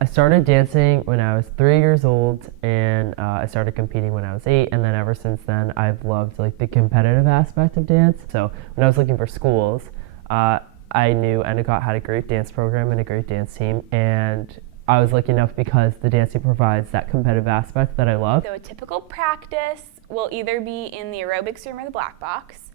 I started dancing when I was 3 years old, and I started competing when I was 8. And then ever since then, I've loved like the competitive aspect of dance. So when I was looking for schools, I knew Endicott had a great dance program and a great dance team, and I was lucky enough because the dancing provides that competitive aspect that I love. So a typical practice will either be in the aerobics room or the black box.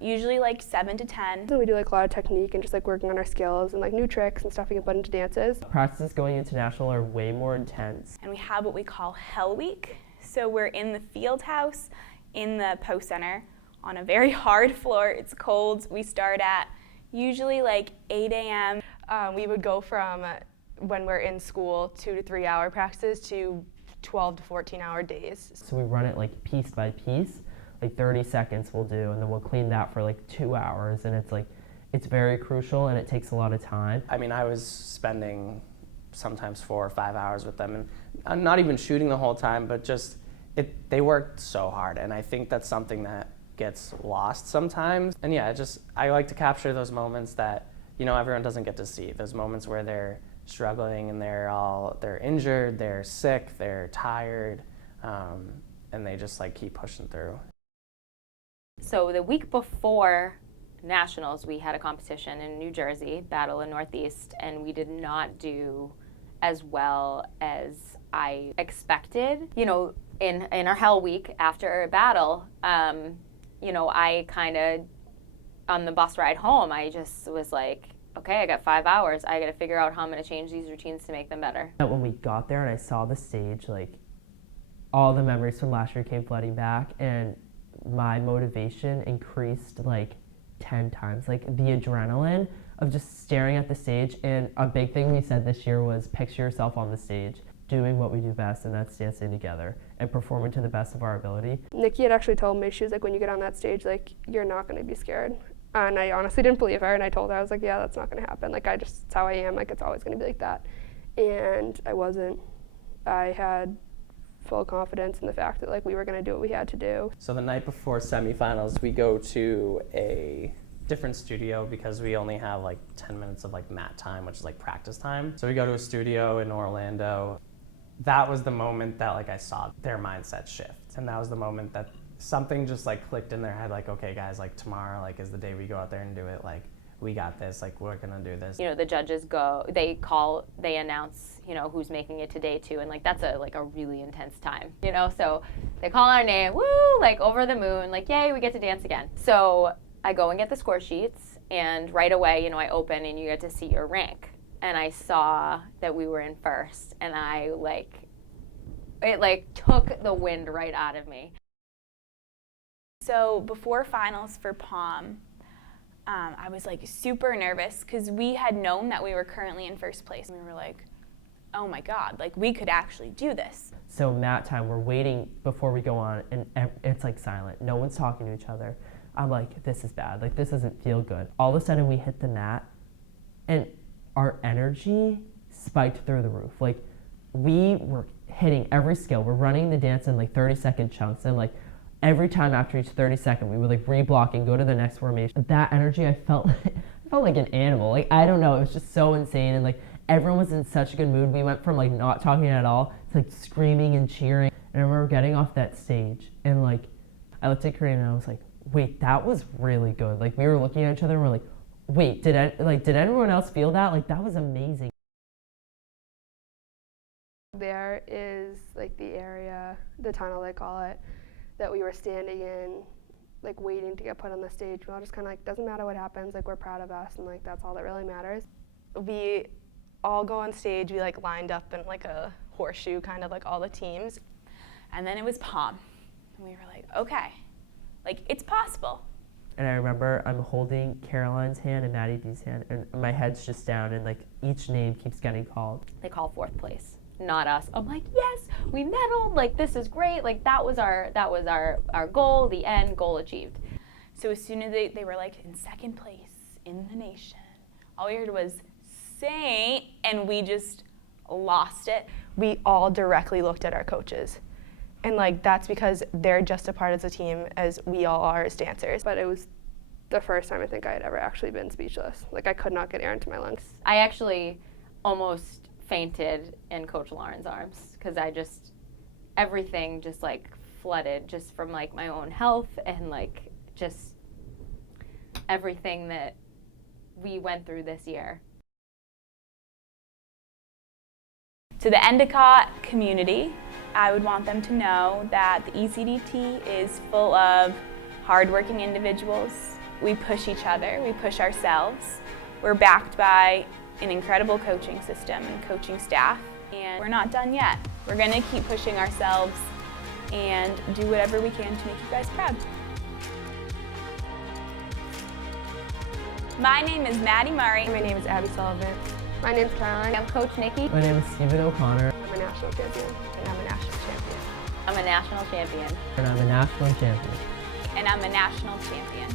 Usually like 7 to 10. So we do like a lot of technique and just like working on our skills and like new tricks and stuff we can put into dances. Practices going international are way more intense. And we have what we call Hell Week. So we're in the field house in the Post Center on a very hard floor. It's cold. We start at usually like 8 a.m. We would go from when we're in school 2 to 3 hour practices to 12 to 14-hour days. So we run it like piece by piece, like 30 seconds we'll do, and then we'll clean that for like 2 hours, and it's very crucial and it takes a lot of time. I mean, I was spending sometimes 4 or 5 hours with them, and I'm not even shooting the whole time, but just they worked so hard, and I think that's something that gets lost sometimes. And yeah, I like to capture those moments that, you know, everyone doesn't get to see. Those moments where they're struggling and they're injured, they're sick, they're tired, and they just like keep pushing through. So the week before Nationals, we had a competition in New Jersey, Battle in Northeast, and we did not do as well as I expected. You know, in our Hell Week after Battle, you know, I kind of, on the bus ride home, I just was like, okay, I got 5 hours. I got to figure out how I'm going to change these routines to make them better. When we got there and I saw the stage, like all the memories from last year came flooding back, and my motivation increased like 10 times. Like the adrenaline of just staring at the stage. And a big thing we said this year was picture yourself on the stage doing what we do best, and that's dancing together and performing to the best of our ability. Nikki had actually told me, she was like, when you get on that stage, like, you're not going to be scared. And I honestly didn't believe her, and I told her, I was like, yeah, that's not going to happen. Like, it's how I am. Like, it's always going to be like that. And I wasn't. I had full confidence in the fact that, like, we were going to do what we had to do. So the night before semifinals, we go to a different studio because we only have like 10 minutes of like mat time, which is like practice time. So we go to a studio in Orlando. That was the moment that like I saw their mindset shift, and that was the moment that something just like clicked in their head, like, okay guys, like tomorrow like is the day we go out there and do it. Like, we got this, like we're gonna do this. You know, the judges they announce, you know, who's making it to day 2, and like that's a really intense time, you know. So they call our name, woo, like over the moon, like yay, we get to dance again. So I go and get the score sheets, and right away, you know, I open and you get to see your rank. And I saw that we were in first, and it took the wind right out of me. So before finals for POM, I was like super nervous because we had known that we were currently in first place. And we were like, oh my God, like we could actually do this. So mat time, we're waiting before we go on, and it's like silent. No one's talking to each other. I'm like, this is bad. Like, this doesn't feel good. All of a sudden we hit the mat, and our energy spiked through the roof. Like, we were hitting every skill. We're running the dance in like 30-second chunks, and like every time after each 30-second, we would like reblock and go to the next formation. That energy, I felt like an animal. Like, I don't know, it was just so insane, and like everyone was in such a good mood. We went from like not talking at all to like screaming and cheering. And I remember getting off that stage, and like I looked at Karina and I was like, wait, that was really good. Like, we were looking at each other and we're like, wait, did everyone else feel that? Like, that was amazing. There is like the area, the tunnel they call it, that we were standing in, like waiting to get put on the stage. We all just kind of like, doesn't matter what happens, like we're proud of us, and like that's all that really matters. We all go on stage, we like lined up in like a horseshoe, kind of like all the teams. And then it was POM. And we were like, okay, like it's possible. And I remember I'm holding Caroline's hand and Maddie B's hand, and my head's just down, and like each name keeps getting called. They call 4th place, not us. I'm like, yes, we medaled. Like, this is great. Like, that was our goal. The end goal achieved. So as soon as they were like in 2nd place in the nation, all we heard was Saint, and we just lost it. We all directly looked at our coaches. And like that's because they're just as part of the team as we all are as dancers. But it was the first time I think I had ever actually been speechless. Like, I could not get air into my lungs. I actually almost fainted in Coach Lauren's arms because everything just like flooded just from like my own health and like just everything that we went through this year. To the Endicott community, I would want them to know that the ECDT is full of hardworking individuals. We push each other, we push ourselves. We're backed by an incredible coaching system and coaching staff, and we're not done yet. We're going to keep pushing ourselves and do whatever we can to make you guys proud. My name is Maddie Murray. My name is Abby Sullivan. My name's Caroline. I'm Coach Nikki. My name is Stephen O'Connor, I'm a national champion. And I'm a national champion. I'm a national champion. and I'm a national champion. And I'm a national champion.